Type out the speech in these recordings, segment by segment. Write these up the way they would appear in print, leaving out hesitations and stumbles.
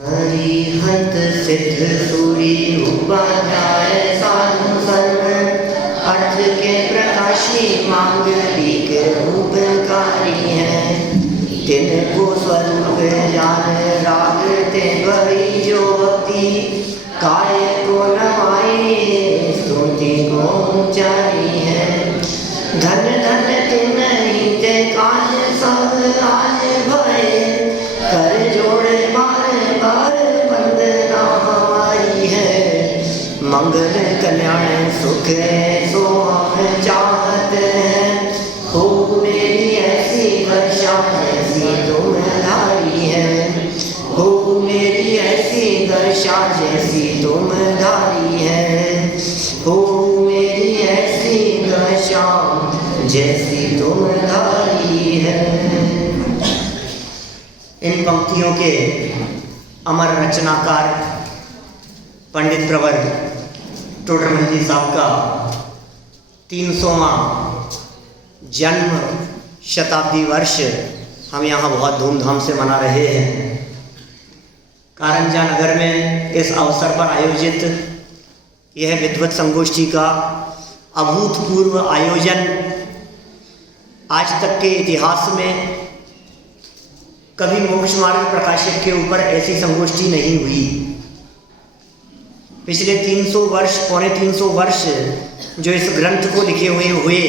हरिहंत सिद्ध सूरी उपाध्याय साधु सर्व अर्थ के प्रकाशी मांगलिक रूपकारी हैं। तिनको स्वरूप जान राग ते भरी जो भक्ति काय को नवाई स्तुति को ऊंचाई है। धन धन तिन ही ते काज सब आज भय कर जोड़े बार बार वंदना हमारी है। मंगल कल्याण सुख सो हम चाहत हैं। हो मेरी ऐसी वर्षा जैसी तुम धारी है। हो मेरी ऐसी वर्षा जैसी तुम धारी है। हो मेरी ऐसी वर्षा जैसी तुम धारी है। इन पंक्तियों के अमर रचनाकार पंडित प्रवर टोडरमल जी साहब का 300वां जन्म शताब्दी वर्ष हम यहाँ बहुत धूमधाम से मना रहे हैं। कारंजा नगर में इस अवसर पर आयोजित यह विद्वत संगोष्ठी का अभूतपूर्व आयोजन आज तक के इतिहास में कभी मोक्ष मार्ग प्रकाशक के ऊपर ऐसी संगोष्ठी नहीं हुई। पिछले 300 वर्ष पौने 300 वर्ष जो इस ग्रंथ को लिखे हुए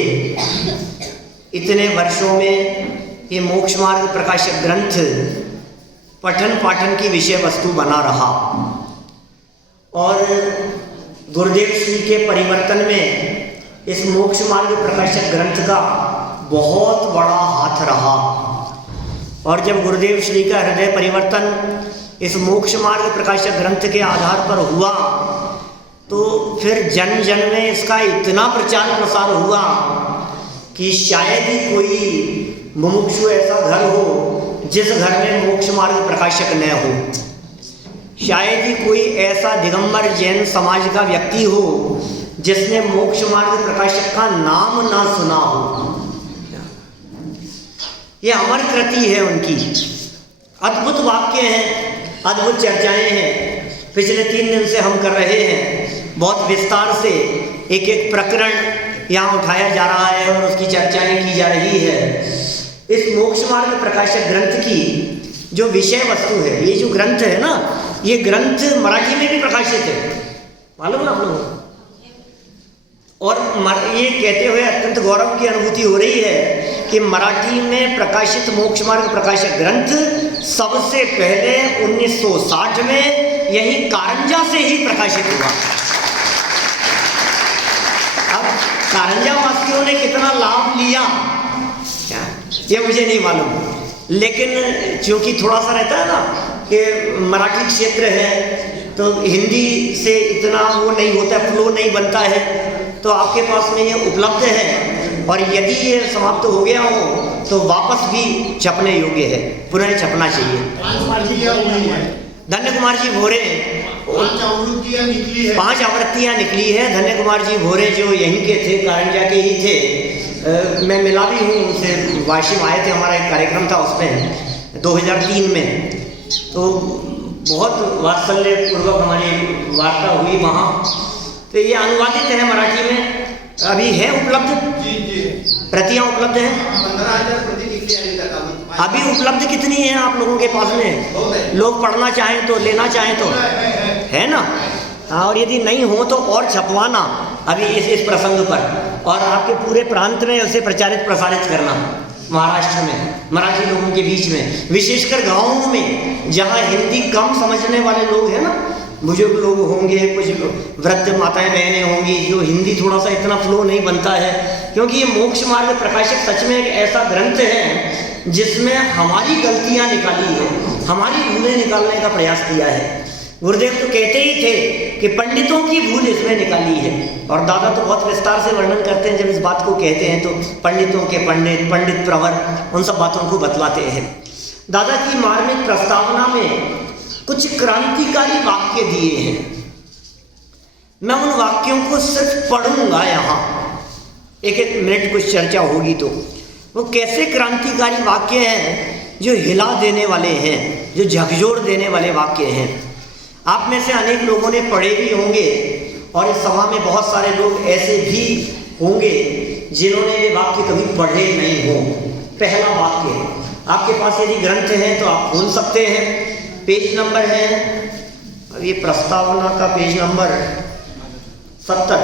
इतने वर्षों में ये मोक्ष मार्ग प्रकाशक ग्रंथ पठन पाठन की विषय वस्तु बना रहा और गुरुदेव श्री के परिवर्तन में इस मोक्ष मार्ग प्रकाशक ग्रंथ का बहुत बड़ा हाथ रहा। और जब गुरुदेव श्री का हृदय परिवर्तन इस मोक्ष मार्ग प्रकाशक ग्रंथ के आधार पर हुआ तो फिर जन जन में इसका इतना प्रचार प्रसार हुआ कि शायद ही कोई मुमुक्षु ऐसा घर हो जिस घर में मोक्ष मार्ग प्रकाशक न हो। शायद ही कोई ऐसा दिगंबर जैन समाज का व्यक्ति हो जिसने मोक्ष मार्ग प्रकाशक का नाम ना सुना हो। ये अमर कृति है उनकी। अद्भुत वाक्य हैं, अद्भुत चर्चाएं हैं। पिछले 3 दिन से हम कर रहे हैं। बहुत विस्तार से एक एक प्रकरण यहाँ उठाया जा रहा है और उसकी चर्चाएं की जा रही है। इस मोक्ष मार्ग प्रकाशक ग्रंथ की जो विषय वस्तु है, ये जो ग्रंथ है ना, ये ग्रंथ मराठी में भी प्रकाशित है, मालूम है आप लोगों को। और ये कहते हुए अत्यंत गौरव की अनुभूति हो रही है कि मराठी में प्रकाशित मोक्ष मार्ग प्रकाशक ग्रंथ सबसे पहले 1960 में यही कारंजा से ही प्रकाशित हुआ। अब कारंजा वासियों ने कितना लाभ लिया ये मुझे नहीं मालूम, लेकिन क्योंकि थोड़ा सा रहता है ना कि मराठी क्षेत्र है तो हिंदी से इतना वो नहीं होता, फ्लो नहीं बनता है, तो आपके पास में ये उपलब्ध है और यदि ये समाप्त हो गया हो तो वापस भी छपने योग्य है, पुनः छपना चाहिए। धन्य कुमार जी भोरे 5 आवृत्तियाँ निकली है। धन्य कुमार जी भोरे जो यहीं के थे, कारंजा के ही थे। मैं मिला भी हूँ उनसे, वाशिम आए थे, हमारा एक कार्यक्रम था उसमें 2003 में, तो बहुत वात्सल्य पूर्वक हमारी वार्ता हुई वहाँ। तो ये अनुवादित है मराठी में, अभी है उपलब्ध, प्रतियां उपलब्ध हैं। 15,000 प्रति निकली अभी उपलब्ध कितनी है आप लोगों के पास में? लोग पढ़ना चाहें तो, लेना चाहें तो है ना। हाँ, और यदि नहीं हो तो और छपवाना अभी इस प्रसंग पर, और आपके पूरे प्रांत में उसे प्रचारित प्रसारित करना, महाराष्ट्र में मराठी लोगों के बीच में, विशेषकर गाँवों में जहाँ हिंदी कम समझने वाले लोग हैं ना, बुजुर्ग लोग होंगे, कुछ वृद्ध माताएं बहनें होंगी जो हिंदी थोड़ा सा इतना फ्लो नहीं बनता है, क्योंकि ये मोक्ष मार्ग प्रकाशक सच में एक ऐसा ग्रंथ है जिसमें हमारी गलतियां निकाली है, हमारी भूलें निकालने का प्रयास किया है। गुरुदेव तो कहते ही थे कि पंडितों की भूल इसमें निकाली है, और दादा तो बहुत विस्तार से वर्णन करते हैं। जब इस बात को कहते हैं तो पंडितों के पंडित, पंडित प्रवर, उन सब बातों को बतलाते हैं। दादा की मार्मिक प्रस्तावना में कुछ क्रांतिकारी वाक्य दिए हैं। मैं उन वाक्यों को सिर्फ पढ़ूंगा यहाँ, एक एक मिनट कुछ चर्चा होगी तो। वो कैसे क्रांतिकारी वाक्य हैं जो हिला देने वाले हैं, जो झकझोर देने वाले वाक्य हैं। आप में से अनेक लोगों ने पढ़े भी होंगे और इस सभा में बहुत सारे लोग ऐसे भी होंगे जिन्होंने ये वाक्य कभी पढ़े नहीं हो। पहला वाक्य, आपके पास यदि ग्रंथ है तो आप खोल सकते हैं। पेज नंबर है, अब ये प्रस्तावना का पेज नंबर 70।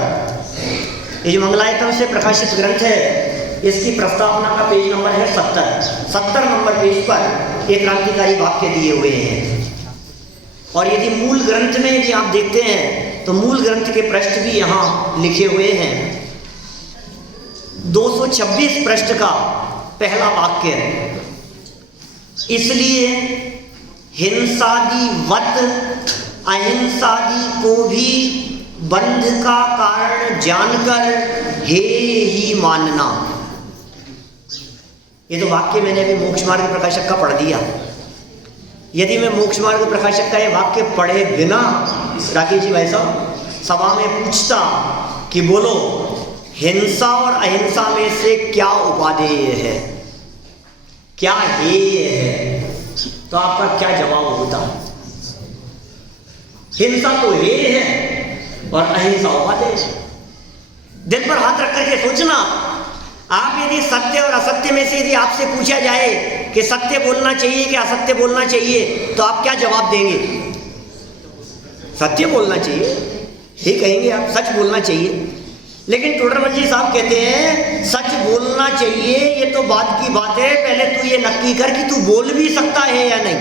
ये जो मंगलायतन से प्रकाशित ग्रंथ है, इसकी प्रस्तावना का पेज नंबर है 70 नंबर पेज पर एक क्रांतिकारी वाक्य दिए हुए हैं। और यदि मूल ग्रंथ में यदि आप देखते हैं तो मूल ग्रंथ के पृष्ठ भी यहाँ लिखे हुए हैं। 226 पृष्ठ का पहला वाक्य, इसलिए हिंसादि वत अहिंसादि को भी बंध का कारण जानकर हे ही मानना। ये तो वाक्य मैंने अभी मोक्ष मार्ग प्रकाशक का पढ़ दिया। यदि मैं मोक्ष मार्ग प्रकाशक का ये वाक्य पढ़े बिना राकेश जी भाई साहब सभा में पूछता कि बोलो हिंसा और अहिंसा में से क्या उपादेय है, क्या हेय है, तो आपका क्या जवाब होता? हिंसा तो हेय है और अहिंसा उपादेय है। दिल पर हाथ रख करके सोचना, आप यदि सत्य और असत्य में से यदि आपसे पूछा जाए कि सत्य बोलना चाहिए कि असत्य बोलना चाहिए, तो आप क्या जवाब देंगे? सत्य बोलना चाहिए ही कहेंगे आप, सच बोलना चाहिए। लेकिन टोडरमल जी साहब कहते हैं सच बोलना चाहिए, ये तो बात की बात है, पहले तू ये नक्की कर कि तू बोल भी सकता है या नहीं।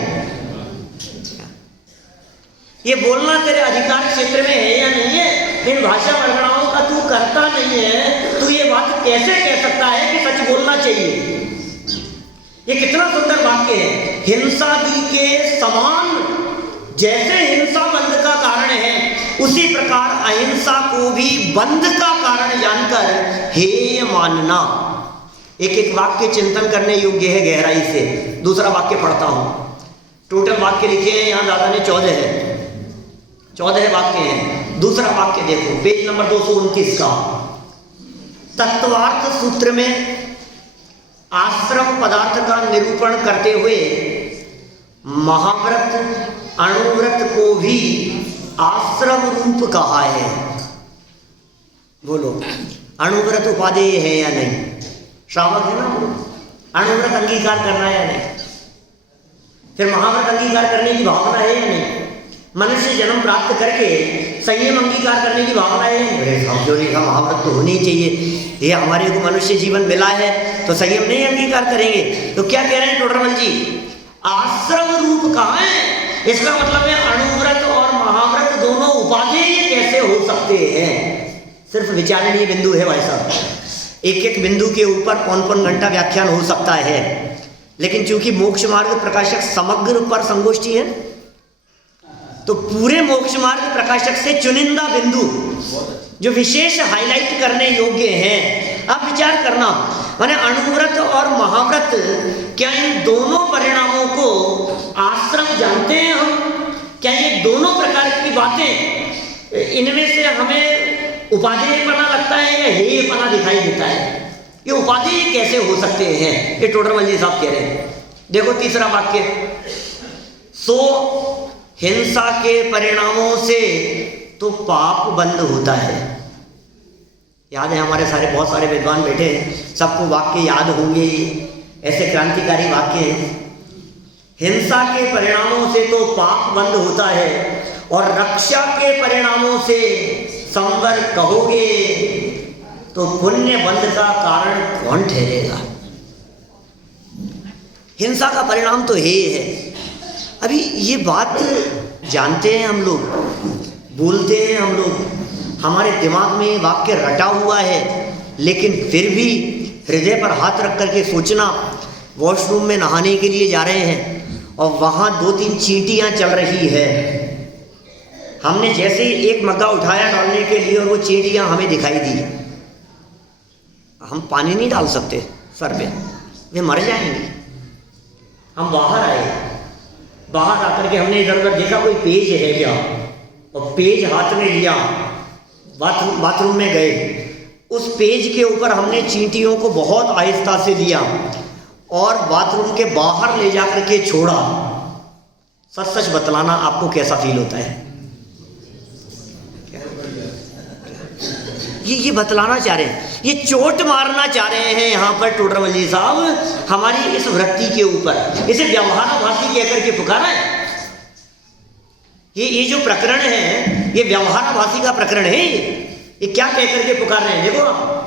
ये बोलना तेरे अधिकार क्षेत्र में है या नहीं है, इन भाषा वर्गणाओं का तू करता नहीं है, तू ये बात कैसे कह सकता है कि सच बोलना चाहिए? ये कितना सुंदर वाक्य है। हिंसादि के समान जैसे हिंसा बंध का कारण है, उसी प्रकार अहिंसा को भी बंध का कारण जानकर हेय मानना। एक एक वाक्य चिंतन करने योग्य है गहराई से। दूसरा वाक्य पढ़ता हूं। टोटल वाक्य लिखे हैं यहाँ दादा ने 14 वाक्य हैं। दूसरा वाक्य देखो, पेज नंबर 229 का। तत्वार्थ सूत्र में आश्रम पदार्थ का निरूपण करते हुए महाव्रत अणुव्रत को भी आश्रम रूप कहा है। बोलो अणुव्रत उपादेय है या नहीं? श्रावक है ना, अणुव्रत अंगीकार करना है या नहीं? फिर महाव्रत अंगीकार करने की भावना है या नहीं? मनुष्य जन्म प्राप्त करके संयम अंगीकार करने की भावना है। जो लिखा महाव्रत तो होनी चाहिए, ये हमारे को मनुष्य जीवन मिला है तो संयम नहीं अंगीकार करेंगे। तो क्या कह रहे हैं टोडरमल जी? आश्रम रूप कहाँ है? इसका मतलब है अणुव्रत और महाव्रत दोनों उपादेय कैसे हो सकते हैं? सिर्फ विचारणीय बिंदु है भाई साहब। एक एक बिंदु के ऊपर कौन घंटा व्याख्यान हो सकता है। लेकिन चूंकि मोक्ष मार्ग प्रकाशक समग्र पर संगोष्ठी है, तो पूरे मोक्ष मार्ग प्रकाशक से चुनिंदा बिंदु जो विशेष हाईलाइट करने योग्य हैं, आप विचार करना। माने अणुव्रत और महाव्रत, क्या इन दोनों परिणामों को आश्रम जानते हैं हम? क्या ये दोनों प्रकार की बातें, इनमें से हमें उपादेयपना लगता है या हेयपना दिखाई देता है? ये उपादेय कैसे हो सकते हैं? ये टोडरमल जी साहब कह रहे हैं। देखो तीसरा वाक्य, सो हिंसा के परिणामों से तो पाप बंद होता है। याद है हमारे सारे बहुत सारे विद्वान बैठे हैं, सबको वाक्य याद होंगे, ऐसे क्रांतिकारी वाक्य हैं। हिंसा के परिणामों से तो पाप बंद होता है और रक्षा के परिणामों से संवर कहोगे तो पुण्य बंध का कारण कौन ठहरेगा? हिंसा का परिणाम तो हे है। अभी ये बात जानते हैं हम लोग, बोलते हैं हम लोग, हमारे दिमाग में ये वाक्य रटा हुआ है, लेकिन फिर भी हृदय पर हाथ रख करके सोचना, वॉशरूम में नहाने के लिए जा रहे हैं और वहाँ 2-3 चींटियाँ चल रही है। हमने जैसे ही एक मग्गा उठाया डालने के लिए और वो चींटियाँ हमें दिखाई दी, हम पानी नहीं डाल सकते सर पे, वे मर जाएंगे। हम बाहर आए, बाहर आकर के हमने इधर उधर देखा कोई पेज है क्या, और पेज हाथ में लिया, बाथरूम में गए, उस पेज के ऊपर हमने चींटियों को बहुत आहिस्ता से लिया और बाथरूम के बाहर ले जाकर के छोड़ा, सच सच बतलाना आपको कैसा फील होता है? ये बतलाना चाह रहे हैं, ये चोट मारना चाह रहे हैं यहाँ पर टोडरमल जी साहब हमारी इस वृत्ति के ऊपर। इसे व्यवहाराभासी कहकर के पुकारा है। ये जो प्रकरण है ये व्यवहाराभासी का प्रकरण है। ये क्या कहकर के पुकार रहे हैं? देखो आप,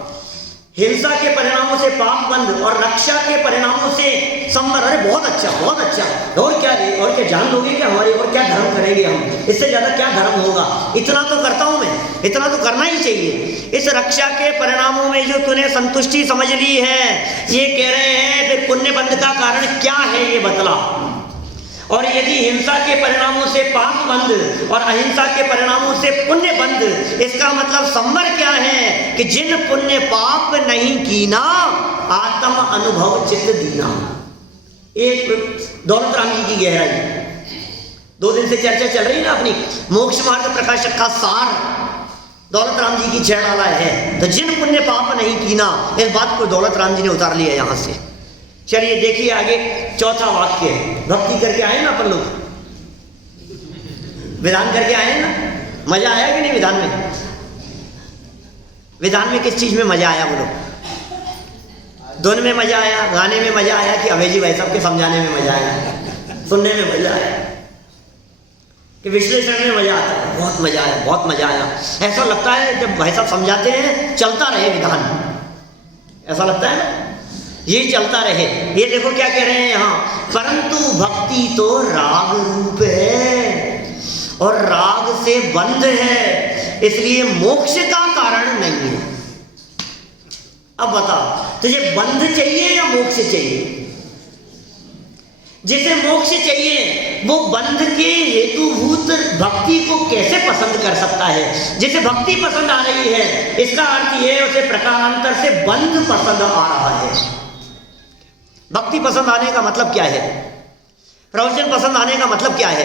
हिंसा के परिणामों से पाप बंद और रक्षा के परिणामों से संवर। अरे बहुत अच्छा, बहुत अच्छा। और क्या जान लोगे क्या हमारी? और क्या धर्म करेंगे हम? इससे ज्यादा क्या धर्म होगा? इतना तो करता हूं मैं, इतना तो करना ही चाहिए। इस रक्षा के परिणामों में जो तूने संतुष्टि समझ ली है, ये कह रहे हैं फिर पुण्य बंध का कारण क्या है ये बतला। और यदि हिंसा के परिणामों से पाप बंध और अहिंसा के परिणामों से पुण्य बंध, इसका मतलब संवर क्या है कि जिन पुण्य पाप नहीं कीना, आत्म अनुभव चित्त दीना। एक दौलत राम जी की गहराई 2 दिन से चर्चा चल रही है ना अपनी, मोक्ष मार्ग प्रकाशक का सार दौलत राम जी की छेड़ वाला है। तो जिन पुण्य पाप नहीं कीना, इस बात को दौलत राम जी ने उतार लिया यहां से। चलिए देखिए आगे चौथा वाक्य, भक्ति करके आए ना अपन लोग, विधान करके आए ना, मजा आया कि नहीं विधान में? विधान में किस चीज में मजा आया बोलो? धुन में मजा आया, गाने में मजा आया, कि अवेजी भाई साहब के समझाने में मजा आया, सुनने में मजा आया, कि विश्लेषण में मजा आता है? बहुत मजा आया, बहुत मजा आया। ऐसा लगता है जब भाई साहब समझाते हैं चलता रहे विधान, ऐसा लगता है ना, ये चलता रहे। ये देखो क्या कह रहे हैं यहाँ, परंतु भक्ति तो राग रूप है और राग से बंध है, इसलिए मोक्ष का कारण नहीं है। अब बता, तुझे बंध चाहिए या मोक्ष चाहिए? जिसे मोक्ष चाहिए वो बंध के हेतुभूत भक्ति को कैसे पसंद कर सकता है? जिसे भक्ति पसंद आ रही है, इसका अर्थ यह है उसे प्रकारांतर से बंध पसंद आ रहा है। भक्ति पसंद आने का मतलब क्या है? प्रवचन पसंद आने का मतलब क्या है?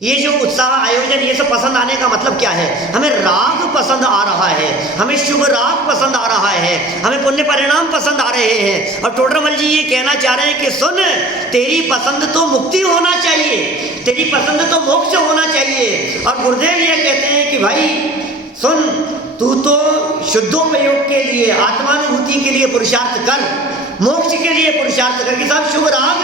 ये जो उत्साह आयोजन ये सब पसंद आने का मतलब क्या है? हमें राग पसंद आ रहा है, हमें शुभ राग पसंद आ रहा है, हमें पुण्य परिणाम पसंद आ रहे हैं। और टोडरमल जी ये कहना चाह रहे हैं कि सुन, तेरी पसंद तो मुक्ति होना चाहिए, तेरी पसंद तो मोक्ष होना चाहिए। और गुरुदेव ये कहते हैं कि भाई सुन, तू तो शुद्धोपयोग के लिए, आत्मानुभूति के लिए पुरुषार्थ कर, मोक्ष के लिए पुरुषार्थ कर। कि साहब शुभ राग,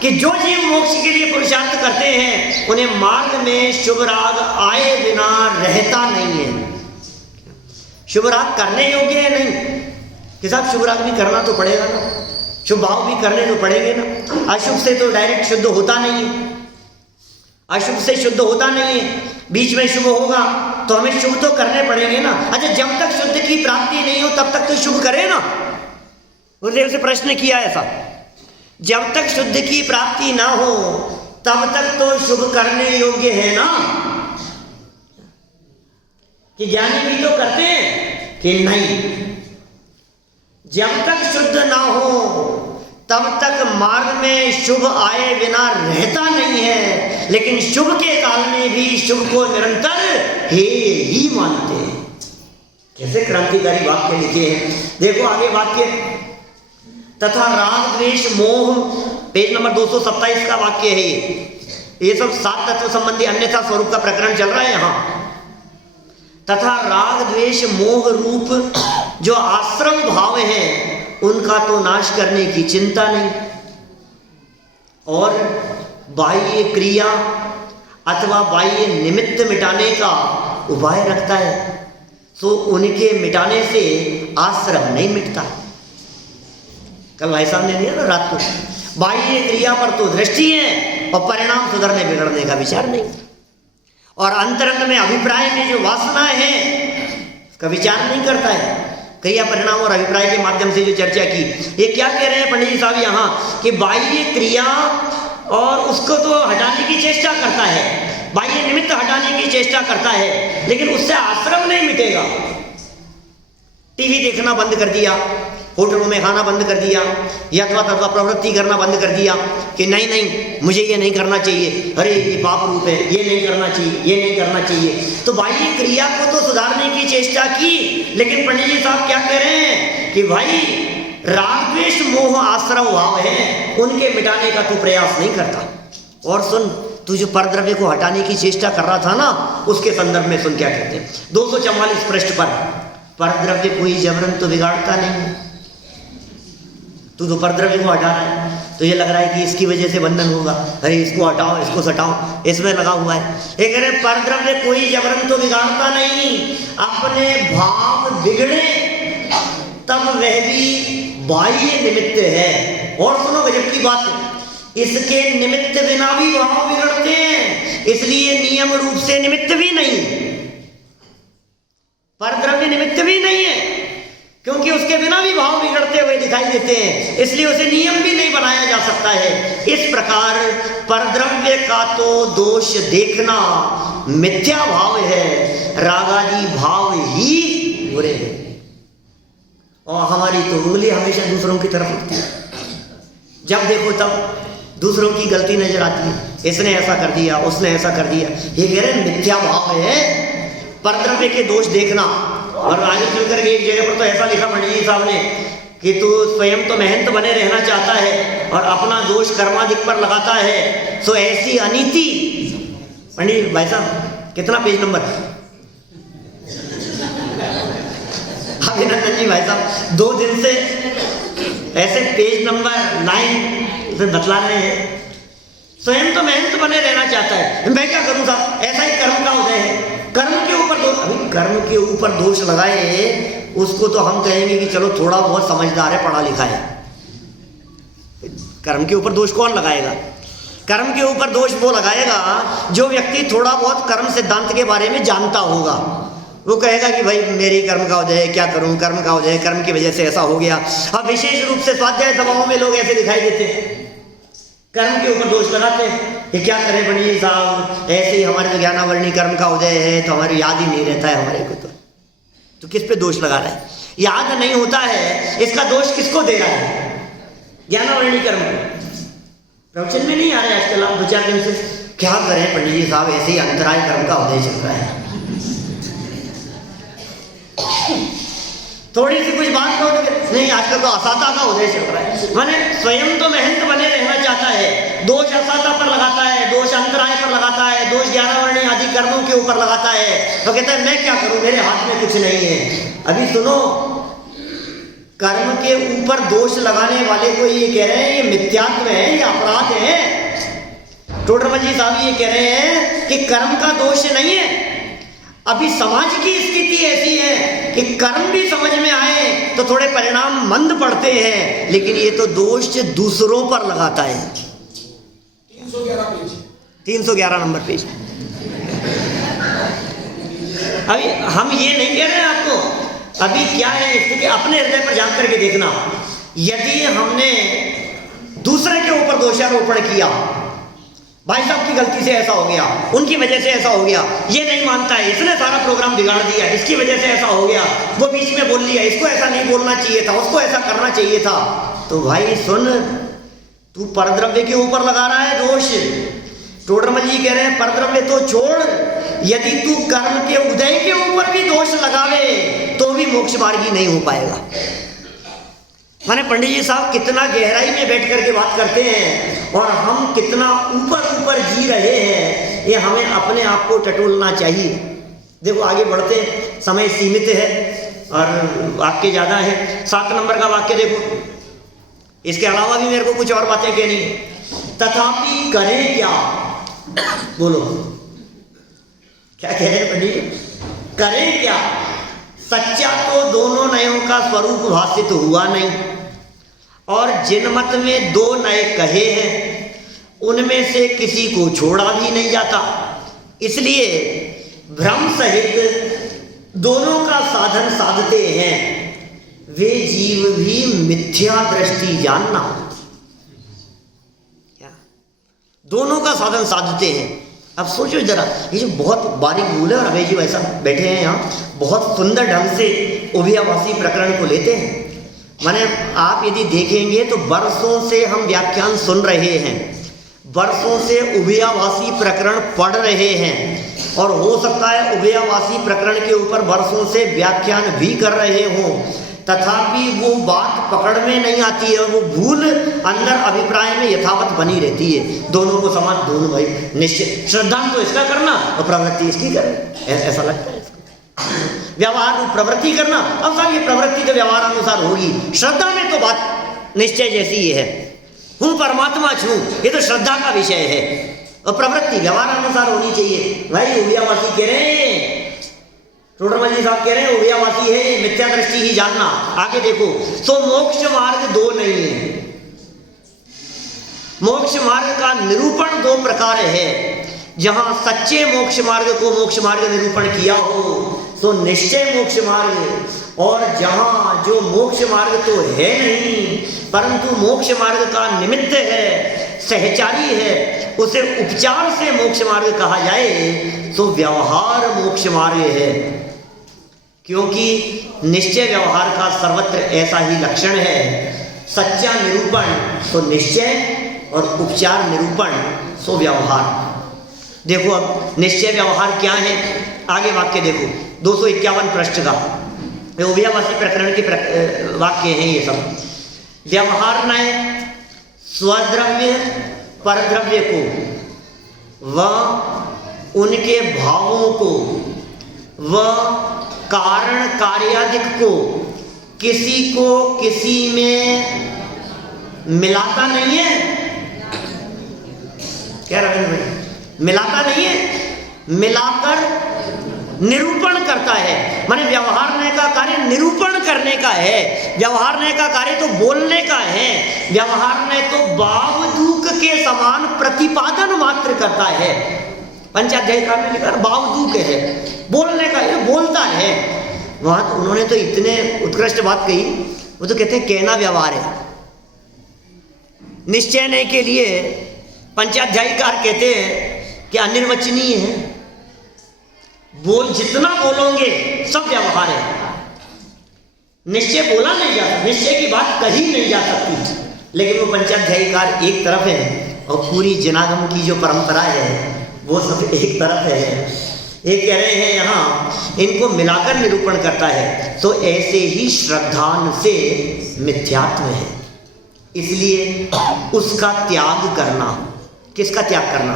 कि जो जीव मोक्ष के लिए पुरुषार्थ करते हैं उन्हें मार्ग में शुभ राग आए बिना रहता नहीं है। शुभ राग करने योग्य है नहीं, कि साहब शुभ राग भी करना तो पड़ेगा ना, शुभ भाव भी करने तो पड़ेंगे ना। अशुभ से तो डायरेक्ट शुद्ध होता नहीं है, अशुभ से शुद्ध होता नहीं है, बीच में शुभ होगा तो हमें शुभ तो करने पड़ेंगे ना। अच्छा, जब तक शुद्ध की प्राप्ति नहीं हो तब तक तो शुभ करे ना। गुरुदेव से प्रश्न किया ऐसा, जब तक शुद्ध की प्राप्ति ना हो तब तक तो शुभ करने योग्य है ना। कि ज्ञानी भी तो करते हैं कि नहीं, जब तक शुद्ध ना हो तब तक मार्ग में शुभ आए बिना रहता नहीं है, लेकिन शुभ के काल में भी शुभ को निरंतर हे ही मानते हैं। कैसे क्रांतिकारी वाक्य लिखे हैं, देखो आगे वाक्य, तथा राग द्वेष मोह, पेज नंबर 227 का वाक्य है ये सब 7 तत्व संबंधी अन्यथा स्वरूप का प्रकरण चल रहा है यहाँ। तथा राग द्वेष मोह रूप जो आश्रम भाव हैं उनका तो नाश करने की चिंता नहीं, और बाह्य क्रिया अथवा बाह्य निमित्त मिटाने का उपाय रखता है, तो उनके मिटाने से आश्रम नहीं मिटता। कल भाई साहब ने दिया ना रात को, बाह्य क्रिया पर तो दृष्टि है और परिणाम सुधरने बिगड़ने का विचार नहीं, और अंतरंग में अभिप्राय में जो वासना है उसका विचार नहीं करता है। क्रिया परिणाम और अभिप्राय के माध्यम से जो चर्चा की, ये क्या कह रहे हैं पंडित जी साहब यहाँ, कि बाह्य क्रिया और उसको तो हटाने की चेष्टा करता है, बाह्य निमित्त हटाने की चेष्टा करता है, लेकिन उससे आश्रम नहीं मिटेगा। टीवी देखना बंद कर दिया, होटलों में खाना बंद कर दिया, यथवा तथवा प्रवृत्ति करना बंद कर दिया कि नहीं नहीं मुझे ये नहीं करना चाहिए, अरे ये पाप रूप है, ये नहीं करना चाहिए, ये नहीं करना चाहिए। तो बाह्य क्रिया को तो सुधारने की चेष्टा की, लेकिन पंडित जी साहब क्या कह रहे हैं कि भाई राग द्वेष मोह आश्रव भाव है, उनके मिटाने का तू प्रयास नहीं करता। और सुन, तू जो परद्रव्य को हटाने की चेष्टा कर रहा था ना, उसके संदर्भ में सुन क्या कहते हैं। 244 पृष्ठ पर, परद्रव्य कोई जबरन तो बिगाड़ता नहीं। तू तो परद्रव्य को हटा रहा है, तो ये लग रहा है कि इसकी वजह से बंधन होगा, अरे इसको हटाओ, इसको सटाओ, इसमें लगा हुआ है। ये कह रहे परद्रव्य कोई जबरन तो बिगाड़ता नहीं, अपने भाव बिगड़े तब वह भी बाह्य निमित्त है। और सुनो गजब की बात, इसके निमित्त बिना भी भाव बिगड़ते हैं, इसलिए नियम रूप से निमित्त भी नहीं, परद्रव्य निमित्त भी नहीं है, क्योंकि उसके बिना भी भाव बिगड़ते हुए दिखाई देते हैं, इसलिए उसे नियम भी नहीं बनाया जा सकता है। इस प्रकार परद्रव्य का तो दोष देखना मिथ्या भाव है, रागादि भाव ही बुरे हैं। और हमारी तो उंगली हमेशा दूसरों की तरफ उठती है, जब देखो तब दूसरों की गलती नजर आती है, इसने ऐसा कर दिया, उसने ऐसा कर दिया। ये कह रहे मिथ्या भाव है परद्रव्य के दोष देखना। और आगे चलकर के एक जगह पर तो ऐसा लिखा पंडित जी साहब ने कि तू स्वयं तो महंत बने रहना चाहता है और अपना दोष कर्माधिक पर लगाता है, सो ऐसी अनीति। पंडित भाई साहब कितना पेज नंबर? अभिनंदन जी भाई साहब 2 दिन से ऐसे पेज नंबर 9 से बतला रहे हैं। स्वयं तो मेहनत बने रहना चाहता है, मैं क्या करूं साहब, ऐसा ही कर्म का उदय है। कर्म के ऊपर दोष, अभी कर्म के ऊपर दोष लगाए उसको तो हम कहेंगे कि चलो थोड़ा बहुत समझदार है, पढ़ा लिखा है। कर्म के ऊपर दोष कौन लगाएगा? कर्म के ऊपर दोष वो लगाएगा जो व्यक्ति थोड़ा बहुत कर्म सिद्धांत के बारे में जानता होगा। वो कहेगा कि भाई मेरी कर्म का उदय है, क्या करूं, कर्म का उदय है, कर्म की वजह से ऐसा हो गया। अब विशेष रूप से स्वाध्याय सभाओं में लोग ऐसे दिखाई देते हैं, कर्म के ऊपर दोष लगाते हैं कि क्या करें पंडित साहब, ऐसे ही हमारे तो ज्ञानावरणी कर्म का उदय है तो हमारी याद ही नहीं रहता है हमारे को। तो किस पे दोष लगा रहा है? याद नहीं होता है, इसका दोष किसको दे रहा है? ज्ञानावरणी कर्म को। प्रवचन में नहीं आ रहे आजकल आप 2-4 दिन से, क्या करें पंडित जी साहब ऐसे ही अंतराय कर्म का उदय चल रहा है। थोड़ी सी कुछ बात कहो तो नहीं, आजकल तो असाता का उदय चल रहा है। माने स्वयं तो मेहनत बने रहना चाहता है, दोष असाता पर लगाता है, दोष अंतराय पर लगाता है, दोष ज्ञानावरणी आदि कर्मों के ऊपर लगाता है, तो कहता है मैं क्या करूं, मेरे हाथ में कुछ नहीं है। अभी सुनो, कर्म के ऊपर दोष लगाने वाले को ये कह रहे हैं ये मिथ्यात्व है, ये अपराध है। टोडरमल जी साहब ये कह रहे हैं कि कर्म का दोष नहीं है। अभी समाज की स्थिति ऐसी है कि कर्म भी समझ में आए तो थोड़े परिणाम मंद पड़ते हैं, लेकिन ये तो दोष दूसरों पर लगाता है। 311 नंबर पेज। अभी हम ये नहीं कह रहे हैं आपको, अभी क्या है स्थिति अपने हृदय पर झांक करके देखना। यदि हमने दूसरे के ऊपर दोषारोपण किया, भाई साहब की गलती से ऐसा हो गया, उनकी वजह से ऐसा हो गया, ये नहीं मानता है, इसने सारा प्रोग्राम बिगाड़ दिया, इसकी वजह से ऐसा हो गया, वो बीच में बोल लिया, इसको ऐसा नहीं बोलना चाहिए था, उसको ऐसा करना चाहिए था, तो भाई सुन, तू परद्रव्य के ऊपर लगा रहा है दोष। टोडरमल जी कह रहे हैं परद्रव्य तो छोड़, यदि तू कर्म के उदय के ऊपर भी दोष लगावे तो भी मोक्ष मार्गी नहीं हो पाएगा। माने पंडित जी साहब कितना गहराई में बैठ करके बात करते हैं और हम कितना ऊपर ऊपर जी रहे हैं, ये हमें अपने आप को टटोलना चाहिए। देखो आगे बढ़ते, समय सीमित है और वाक्य ज़्यादा है। 7 नंबर का वाक्य देखो, इसके अलावा भी मेरे को कुछ और बातें कहनी है। तथापि करें क्या? बोलो क्या कह रहे हैं पंडित जी? करें क्या? सच्चा तो दोनों नयों का स्वरूप भाषित हुआ नहीं, और जिन मत में 2 नए कहे हैं उनमें से किसी को छोड़ा भी नहीं जाता। इसलिए भ्रम सहित दोनों का साधन साधते हैं, वे जीव भी मिथ्या दृष्टि जानना। क्या दोनों का साधन साधते हैं? अब सोचो जरा, ये जो बहुत बारीक भूल है, और अभय जी वैसा बैठे हैं यहाँ, बहुत सुंदर ढंग से उभयावासी प्रकरण को लेते हैं। माने आप यदि देखेंगे तो वर्षों से हम व्याख्यान सुन रहे हैं, वर्षों से उभयावासी प्रकरण पढ़ रहे हैं, और हो सकता है उभयावासी प्रकरण के ऊपर वर्षों से व्याख्यान भी कर रहे हों, तथापि वो बात पकड़ में नहीं आती है, वो भूल अंदर अभिप्राय में यथावत बनी रहती है। दोनों को समान, दोनों भाई निश्चय श्रद्धांत तो इसका करना और प्रवृत्ति इसकी करना, ऐसा लगता है इसको। व्यवहार प्रवृत्ति करना, अब साहब ये प्रवृत्ति तो व्यवहार अनुसार होगी, श्रद्धा में तो बात निश्चय जैसी ही है, हूँ परमात्मा छू, ये तो श्रद्धा का विषय है, और प्रवृत्ति व्यवहार अनुसार होनी चाहिए। भाई उभयावासी कह रहे हैं, टोडरमल जी साहब कह रहे हैं उभयावासी है, मिथ्या दृष्टि ही जानना। आगे देखो, तो मोक्ष मार्ग दो नहीं है, मोक्ष मार्ग का निरूपण दो प्रकार है। जहां सच्चे मोक्ष मार्ग को मोक्ष मार्ग निरूपण किया हो तो निश्चय मोक्ष मार्ग, और जहां जो मोक्ष मार्ग तो है नहीं परंतु मोक्ष मार्ग का निमित्त है, सहचारी है, उसे उपचार से मोक्ष मार्ग कहा जाए तो व्यवहार मोक्ष मार्ग है। क्योंकि निश्चय व्यवहार का सर्वत्र ऐसा ही लक्षण है, सच्चा निरूपण तो निश्चय और उपचार निरूपण सो व्यवहार। देखो अब निश्चय व्यवहार क्या है, आगे वाक्य देखो 251 पृष्ठ का, उभयावासी प्रकरण के वाक्य हैं ये सब। व्यवहार न स्वद्रव्य परद्रव्य को व उनके भावों को व कारण कार्यादिक को किसी को किसी में मिलाता नहीं है। क्या रविंद्र भाई, मिलाता नहीं है, मिलाकर निरूपण करता है। माने व्यवहारने का कार्य निरूपण करने का है, व्यवहारने का कार्य तो बोलने का है, व्यवहारने तो बावदूक के समान प्रतिपादन मात्र करता है। पंचाध्यायी काल में लिखा बावदूक है, बोलने का, ये बोलता है। वहां तो उन्होंने तो इतने उत्कृष्ट बात कही, वो तो कहते हैं कहना व्यवहार है। निश्चय के लिए पंचाध्यायीकार कहते हैं कि अनिर्वचनीय है, बोल जितना बोलोगे सब व्यवहार है। निश्चय बोला नहीं जा सकता, निश्चय की बात कही नहीं जा सकती, लेकिन वो पंचाध्यायीकार एक तरफ है और पूरी जनागम की जो परंपरा है वो सब एक तरफ है। ये कह रहे हैं यहाँ इनको मिलाकर निरूपण करता है, तो ऐसे ही श्रद्धान से मिथ्यात्व है, इसलिए उसका त्याग करना। किसका त्याग करना?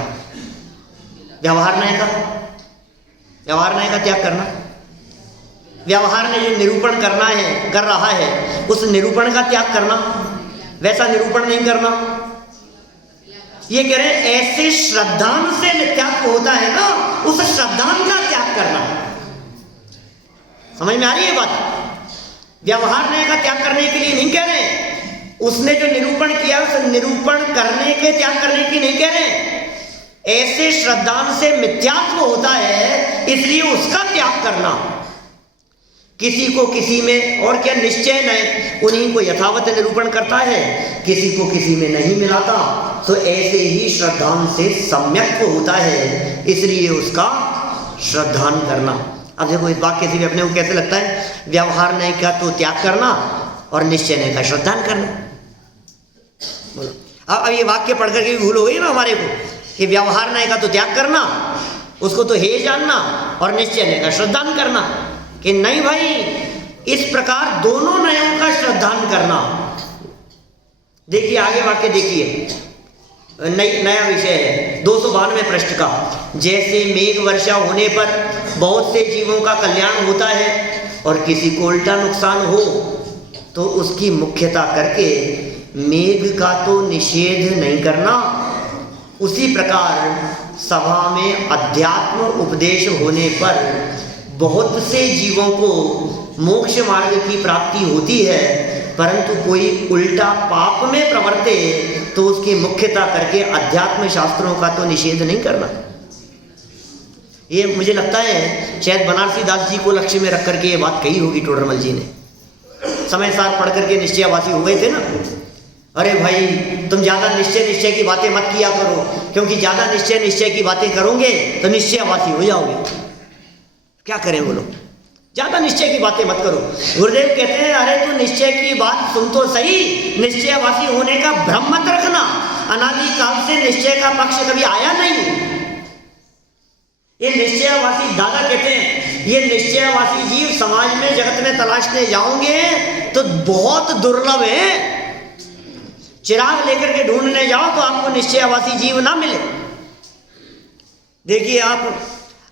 व्यवहारनय का, व्यवहारनय का त्याग करना। व्यवहार ने जो निरूपण करना है, कर रहा है, उस निरूपण का त्याग करना, वैसा निरूपण नहीं करना। ये कह रहे हैं ऐसे श्रद्धान से मिथ्यात्व होता है ना, उस श्रद्धान का त्याग करना। समझ में आ रही है बात? व्यवहारनय का त्याग करने के लिए नहीं कह रहे, उसने जो निरूपण किया उस निरूपण करने के त्याग करने की नहीं कह रहे। ऐसे श्रद्धान से मिथ्यात्व होता है इसलिए उसका त्याग करना। किसी को किसी में, और क्या निश्चय नहीं, उन्हीं को यथावत निरूपण करता है, किसी को किसी में नहीं मिलाता, तो ऐसे ही श्रद्धान से सम्यक्त्व होता है, इसलिए उसका श्रद्धान करना। अब देखो इस वाक्य से भी अपने को कैसे लगता है, व्यवहार नहीं का तो त्याग करना और निश्चय नहीं का श्रद्धान करना। बोलो अब ये वाक्य पढ़ करके भी भूल हो गई ना हमारे को, कि व्यवहार नहीं का तो त्याग करना, उसको तो हे जानना, और निश्चय नहीं का श्रद्धान करना। कि नहीं भाई, इस प्रकार दोनों नयों का श्रद्धान करना। देखिए आगे वाक्य देखिए, नया विषय है 292 पृष्ठ का। जैसे मेघ वर्षा होने पर बहुत से जीवों का कल्याण होता है और किसी को उल्टा नुकसान हो तो उसकी मुख्यता करके मेघ का तो निषेध नहीं करना, उसी प्रकार सभा में अध्यात्म उपदेश होने पर बहुत से जीवों को मोक्ष मार्ग की प्राप्ति होती है, परंतु कोई उल्टा पाप में प्रवर्ते तो उसकी मुख्यता करके अध्यात्म शास्त्रों का तो निषेध नहीं करना। ये मुझे लगता है शायद बनारसी दास जी को लक्ष्य में रख करके ये बात कही होगी टोडरमल जी ने। समय सार पढ़ करके निश्चयवासी हो गए थे ना, अरे भाई तुम ज़्यादा निश्चय की बातें मत किया करो, क्योंकि ज़्यादा निश्चय की बातें करोगे तो निश्चयवासी हो जाओगे। क्या करें बोलो, ज़्यादा निश्चय की बातें मत करो। गुरुदेव कहते हैं अरे तू निश्चय की बात सुन तो सही, निश्चयवासी होने का भ्रम मत रखना, अनादि काल से निश्चय का पक्ष कभी आया नहीं। ये निश्चयवासी दादा कहते हैं ये निश्चयवासी जीव समाज में जगत में तलाशने जाओगे तो बहुत दुर्लभ है। चिराग लेकर के ढूंढने जाओ तो आपको निश्चयवासी जीव ना मिले। देखिए आप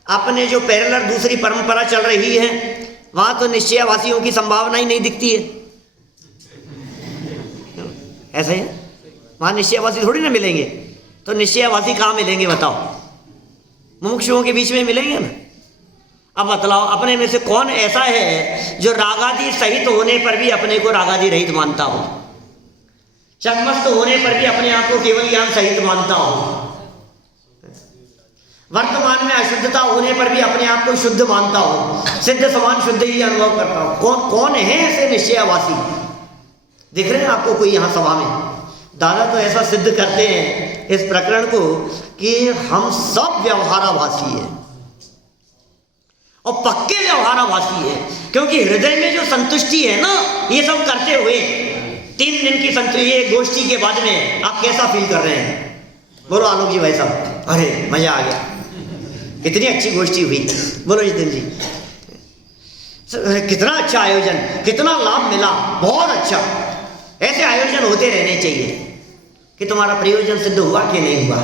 अपने जो पैरेलल दूसरी परंपरा चल रही है वहां तो निश्चयवासियों की संभावना ही नहीं दिखती है। ऐसा ही वहां निश्चयवासी थोड़ी ना मिलेंगे, तो निश्चयवासी कहाँ मिलेंगे बताओ? मुमुक्षुओं के बीच में मिलेंगे ना। अब बतलाओ अपने में से कौन ऐसा है जो रागादि सहित होने पर भी अपने को रागादि रहित मानता हो, चकमस्त होने पर भी अपने आप को केवल ज्ञान सहित मानता हो, वर्तमान में अशुद्धता होने पर भी अपने आप को शुद्ध मानता हो, सिद्ध समान शुद्ध ही अनुभव करता हो? कौन कौन है ऐसे निश्चयवासी? दिख रहे हैं आपको कोई यहाँ सभा में? दादा तो ऐसा सिद्ध करते हैं इस प्रकरण को कि हम सब व्यवहाराभासी है और पक्के व्यवहाराभासी है, क्योंकि हृदय में जो संतुष्टि है ना, ये सब करते हुए 3 दिन की संतुष्टि, ये गोष्ठी के बाद में आप कैसा फील कर रहे हैं? बोलो आलोक जी भाई साहब। अरे मजा आ गया, कितनी अच्छी गोष्ठी हुई। बोलो जितेंद्र जी, कितना अच्छा आयोजन, कितना लाभ मिला, बहुत अच्छा। ऐसे आयोजन होते रहने चाहिए। कि तुम्हारा प्रयोजन सिद्ध हुआ कि नहीं हुआ?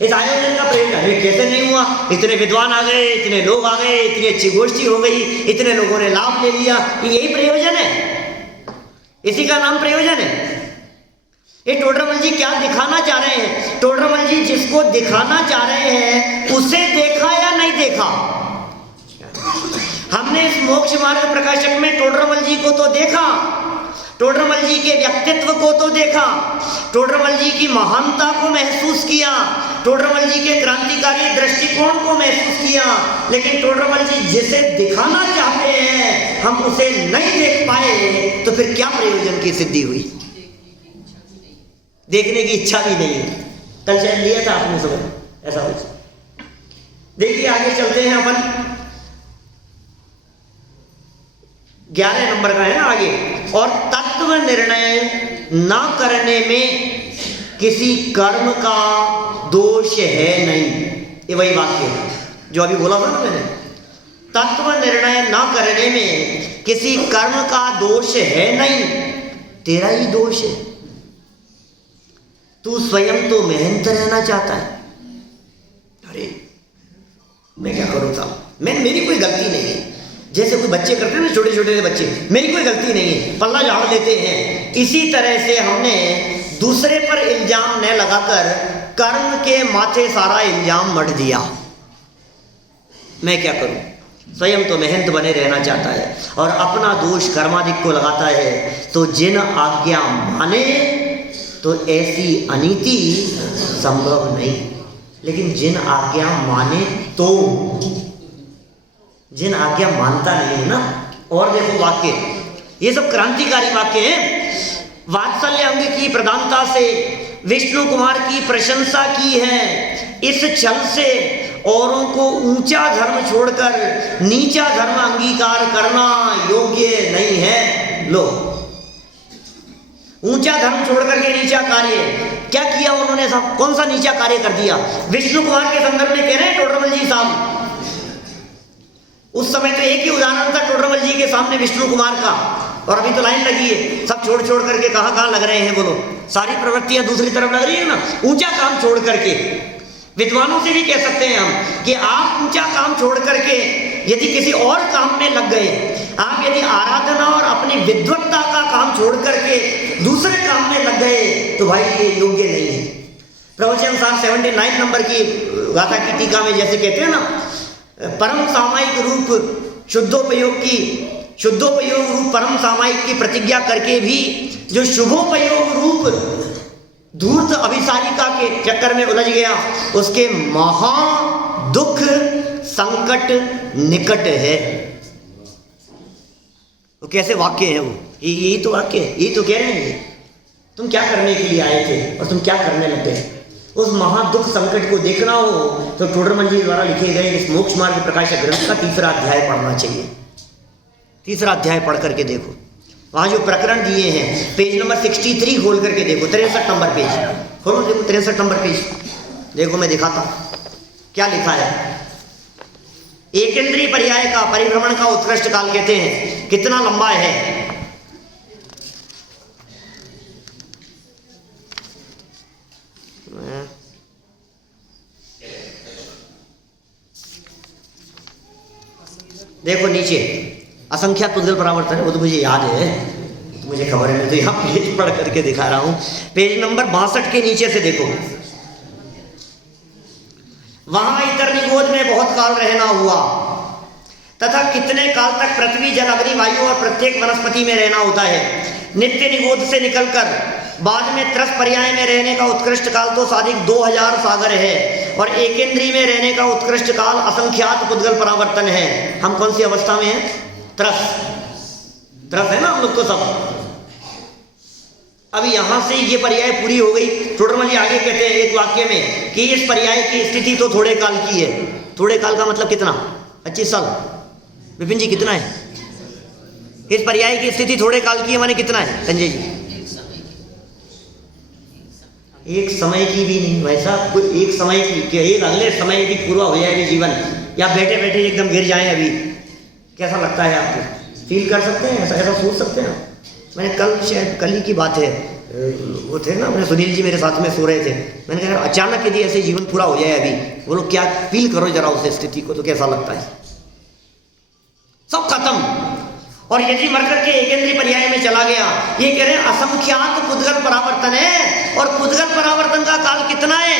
इस आयोजन का प्रयोजन कैसे नहीं हुआ? इतने विद्वान आ गए, इतने लोग आ गए, इतनी अच्छी गोष्ठी हो गई, इतने लोगों ने लाभ ले लिया, यही प्रयोजन है? इसी का नाम प्रयोजन है? ये टोडरमल जी क्या दिखाना चाह रहे हैं? टोडरमल जी जिसको दिखाना चाह रहे हैं उसे देखा या नहीं देखा? हमने इस मोक्ष मार्ग प्रकाशक में टोडरमल जी को तो देखा, टोडरमल जी के व्यक्तित्व को तो देखा, टोडरमल जी की महानता को महसूस किया, टोडरमल जी के क्रांतिकारी दृष्टिकोण को महसूस किया, लेकिन टोडरमल जी जिसे दिखाना चाहते हैं हम उसे नहीं देख पाए, तो फिर क्या प्रयोजन की सिद्धि हुई? देखने की इच्छा भी नहीं है। कल शायद लिया था आपने समझ ऐसा कुछ। देखिए आगे चलते हैं अपन, 11 नंबर का है ना आगे। और तत्व निर्णय न करने में किसी कर्म का दोष है नहीं। ये वही वाक्य है जो अभी बोला था ना मैंने। तत्व निर्णय न करने में किसी कर्म का दोष है नहीं, तेरा ही दोष है। तू स्वयं तो मेहनत रहना चाहता है। अरे मैं क्या करूं साहब, मेरी कोई गलती नहीं है। जैसे कोई बच्चे करते हैं ना, छोटे छोटे बच्चे, मेरी कोई गलती नहीं है, पल्ला झाड़ देते हैं। इसी तरह से हमने दूसरे पर इल्जाम न लगाकर कर्म के माथे सारा इल्जाम मढ़ दिया। मैं क्या करूं, स्वयं तो मेहनत बने रहना चाहता है और अपना दोष कर्माधिक को लगाता है। तो जिन आज्ञा माने तो ऐसी अनीति संभव नहीं, लेकिन जिन आज्ञा माने तो, जिन आज्ञा मानता नहीं है ना। और देखो वाक्य, ये सब क्रांतिकारी वाक्य हैं। वात्सल्य अंग की प्रधानता से विष्णु कुमार की प्रशंसा की है। इस छल से औरों को ऊंचा धर्म छोड़कर नीचा धर्म अंगीकार करना योग्य नहीं है। लो, ऊंचा धर्म छोड़कर के नीचा कार्य क्या किया उन्होंने साहब? कौन सा नीचा कार्य कर दिया? विष्णु कुमार के संदर्भ में कह रहे हैं टोडरमल जी साहब। उस समय तो एक ही उदाहरण था टोडरमल जी के सामने विष्णु कुमार का, और अभी तो लाइन लगी है। सब छोड़ छोड़ करके कहाँ लग रहे हैं बोलो? सारी प्रवृत्तियां दूसरी तरफ लग रही है ना। ऊंचा काम छोड़ करके, विद्वानों से भी कह सकते हैं हम कि आप ऊंचा काम छोड़ करके यदि किसी और काम में लग गए, आप यदि आराधना और अपनी विद्वत्ता का काम छोड़ करके दूसरे काम में लग गए, तो भाई ये योग्य नहीं है। प्रवचन साहब 79 नंबर की गाथा की टीका में जैसे कहते हैं ना, परम सामायिक रूप शुद्धोपयोग रूप परम सामायिक की प्रतिज्ञा करके भी जो शुभोपयोग रूप धूर्त अभिसारिका के चक्कर में उलझ गया, उसके महा दुख संकट निकट है। वो कैसे वाक्य है? वो यही तो वाक्य है, यही तो कह रहे हैं। तुम क्या करने के लिए आए थे और तुम क्या करने लग गए? उस महादुख संकट को देखना हो तो टोडरमल जी द्वारा लिखे गए इस मोक्ष मार्ग प्रकाशक ग्रंथ का 3रा अध्याय पढ़ना चाहिए। 3रा अध्याय पढ़ करके देखो, वहाँ जो प्रकरण दिए हैं, पेज नंबर 63 खोल करके देखो, 63 नंबर पेज खोलो, देखो 63 नंबर पेज देखो, मैं दिखाता हूँ क्या लिखा है। एकेंद्रीय पर्याय का परिभ्रमण का उत्कृष्ट काल कहते हैं। कितना लंबा है? देखो नीचे असंख्यात पुद्गल परावर्तन, वो तो मुझे याद है, तो मुझे खबर है, मैं तो यहाँ पेज पढ़ करके दिखा रहा हूं। पेज नंबर 62 के नीचे से देखो, वहां इतर निगोद में बहुत काल रहना हुआ तथा कितने काल तक पृथ्वी जल अग्नि वायु और प्रत्येक वनस्पति में रहना होता है। नित्य निगोद से निकलकर बाद में त्रस पर्याय में रहने का उत्कृष्ट काल तो साधिक 2000 सागर है और एकेंद्रीय में रहने का उत्कृष्ट काल असंख्यात पुद्गल परावर्तन है। हम कौन सी अवस्था में हैं? त्रस है ना हम लोग तो सब। अभी यहां से ये पर्याय पूरी हो गई। टोडरमल जी आगे कहते हैं एक वाक्य में कि इस पर्याय की स्थिति तो थोड़े काल की है। थोड़े काल का मतलब कितना? 25 साल। विपिन जी कितना है? इस पर्याय की स्थिति थोड़े काल की है माने कितना है संजय जी? एक समय की भी नहीं वैसा, कोई एक समय की, एक अगले समय की पूरा हो जाएगी जीवन, या बैठे बैठे एकदम गिर जाएं। अभी कैसा लगता है आपको? फील कर सकते हैं? ऐसा सोच सकते हैं? मैंने कल, शायद कल ही की बात है, वो थे ना अपने सुनील जी मेरे साथ में सो रहे थे, मैंने कहा अचानक यदि ऐसे जीवन पूरा हो जाए अभी, वो लोग क्या फील करो जरा उस स्थिति को, तो कैसा लगता है? सब खत्म। और यदि मरकर के एकेंद्रीय पर्याय में चला गया, ये कह रहे हैं असंख्यात पुद्गल परावर्तन है। और पुद्गल परावर्तन का काल कितना है?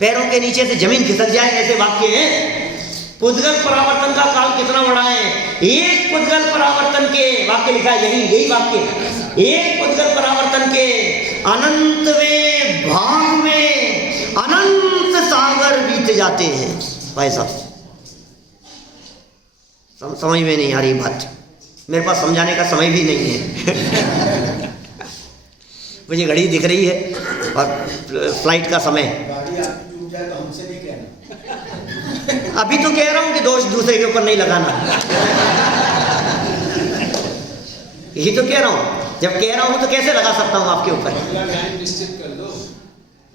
पैरों के नीचे से जमीन खिसक जाए ऐसे वाक्य हैं। पुद्गल परावर्तन का काल कितना बड़ा है? एक पुद्गल परावर्तन के, वाक्य लिखा है यही वाक्य, एक पुद्गल परावर्तन के अनंतवें भाग में अनंत सागर बीत जाते हैं। भाई साहब समझ में नहीं आ रही बात, मेरे पास समझाने का समय भी नहीं है। मुझे घड़ी दिख रही है और फ्लाइट का समय। अभी तो कह रहा हूं कि दोष दूसरे के ऊपर नहीं लगाना। यही तो कह रहा हूं, जब कह रहा हूं तो कैसे लगा सकता हूं आपके ऊपर? निश्चित कर दो,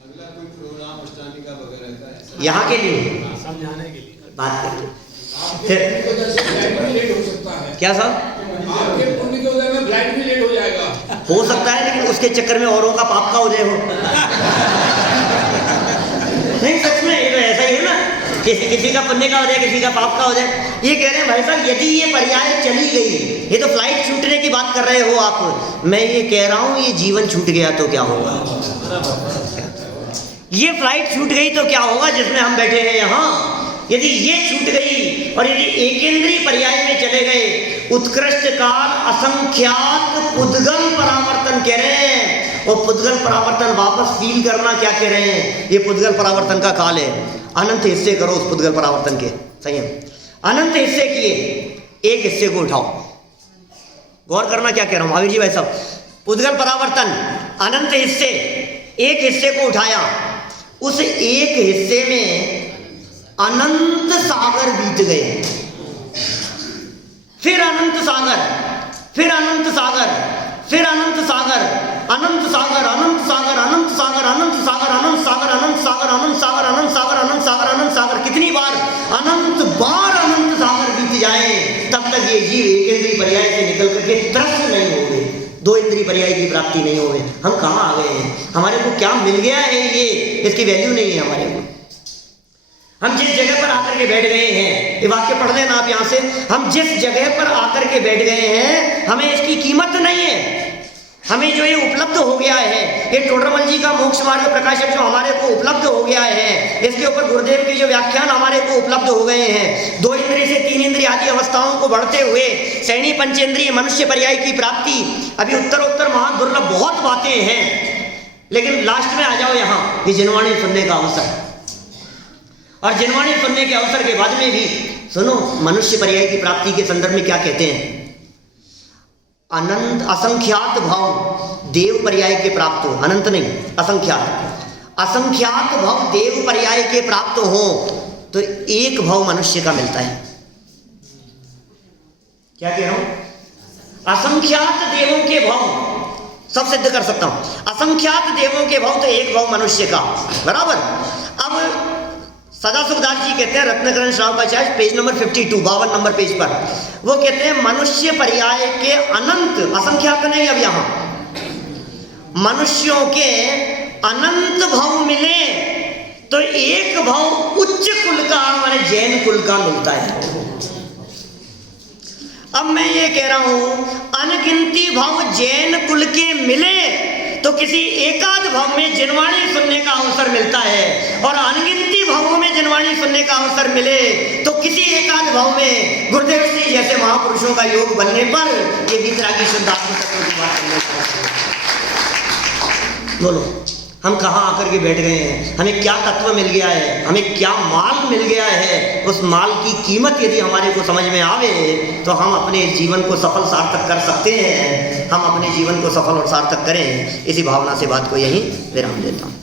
अगला कोई प्रोग्राम अष्टांगिका वगैरह का यहाँ के लिए समझाने के लिए बात करते फिर लेट हो सकता है। क्या साहब? आपके पुण्य के उदय में फ्लाइट भी लेट हो जाएगा। हो सकता है, लेकिन उसके चक्कर में औरों का पाप का उदय हो। नहीं सच में ये तो ऐसा ही है ना, किसी का पुण्य का उदय, किसी का पाप का उदय। ये कह रहे हैं भाई साहब यदि ये पर्याय चली गई, ये तो फ्लाइट छूटने की बात कर रहे हो आप, मैं ये कह रहा हूं ये जीवन छूट गया तो क्या होगा? ये फ्लाइट छूट गई तो क्या होगा जिसमें हम बैठे हैं यहाँ? यदि ये छूट गई और यदि एकेंद्रीय पर्याय में चले गए, उत्कृष्ट काल असंख्यात पुद्गल परावर्तन कह रहे हैं। और पुद्गल परावर्तन वापस फील करना क्या कह रहे हैं? ये पुद्गल परावर्तन का काल है। अनंत हिस्से करो उस पुद्गल परावर्तन के, सही है? अनंत हिस्से किए, एक हिस्से को उठाओ। गौर करना क्या कह रहा हूं महावीर जी भाई साहब। पुद्गल परावर्तन अनंत हिस्से, एक हिस्से को उठाया, उस एक हिस्से में अनंत सागर बीत गए। फिर अनंत सागर, फिर अनंत सागर, फिर अनंत सागर, अनंत सागर, अनंत सागर, अनंत सागर, अनंत सागर, अनंत सागर, अनंत सागर, अनंत सागर, अनंत सागर, अनंत सागर, अनंत सागर, कितनी बार? अनंत बार अनंत सागर बीत जाए, तब तक ये जीव एकेंद्रीय पर्याय से निकल करके त्रस्त नहीं हो गए, दो इंद्रिय पर्याय की प्राप्ति नहीं हो गई। हम कहाँ आ गए हैं? हमारे को क्या मिल गया है? ये इसकी वैल्यू नहीं है हमारे को। हम जिस जगह पर आकर के बैठ गए हैं, ये वाक्य पढ़ लेना आप यहाँ से, हम जिस जगह पर आकर के बैठ गए हैं हमें इसकी कीमत नहीं है। हमें जो ये उपलब्ध हो गया है, ये टोडरमल जी का मोक्ष मार्ग प्रकाशक जो हमारे को उपलब्ध हो गया है, इसके ऊपर गुरुदेव के जो व्याख्यान हमारे को उपलब्ध हो गए हैं, दो इंद्रिय से तीन इंद्रिय आदि अवस्थाओं को बढ़ते हुए सैनी पंचेंद्रिय मनुष्य पर्याय की प्राप्ति, अभी उत्तरोत्तर महान दुर्लभ बहुत बातें हैं, लेकिन लास्ट में आ जाओ यहाँ, ये जिनवाणी सुनने का अवसर। और जिनवाणी सुनने के अवसर के बाद में भी सुनो मनुष्य पर्याय की प्राप्ति के संदर्भ में क्या कहते हैं? अनंत असंख्यात भाव देव पर्याय के प्राप्त हो, अनंत नहीं असंख्यात, असंख्यात भाव देव पर्याय के प्राप्त हो तो एक भाव मनुष्य का मिलता है। क्या कह रहा हूं? असंख्यात देवों के भाव सब सिद्ध कर सकता हूं, असंख्यात देवों के भाव तो एक भाव मनुष्य का बराबर। अब सदा सुखदास जी कहते हैं रत्नकरण श्राव का charge page number 52 52 number page पर, वो कहते हैं मनुष्य पर्याय के अनंत, असंख्यात नहीं, अब यहाँ मनुष्यों के अनंत भाव मिले तो एक भाव उच्च कुल का माने जैन कुल का मिलता है। अब मैं ये कह रहा हूं अनगिनती भाव जैन कुल के मिले तो किसी एकाध भाव में जिनवाणी सुनने का अवसर मिलता है, और अनगिनती भावों में जिनवाणी सुनने का अवसर मिले तो किसी एकाध भाव में गुरुदेव सिंह जैसे महापुरुषों का योग बनने पर ये वितरागी शुद्धात्म तत्व की बात करने का। बोलो हम कहाँ आकर के बैठ गए हैं, हमें क्या तत्व मिल गया है, हमें क्या माल मिल गया है। उस माल की कीमत यदि हमारे को समझ में आवे तो हम अपने जीवन को सफल सार्थक कर सकते हैं। हम अपने जीवन को सफल और सार्थक करें, इसी भावना से बात को यहीं विराम देता हूँ।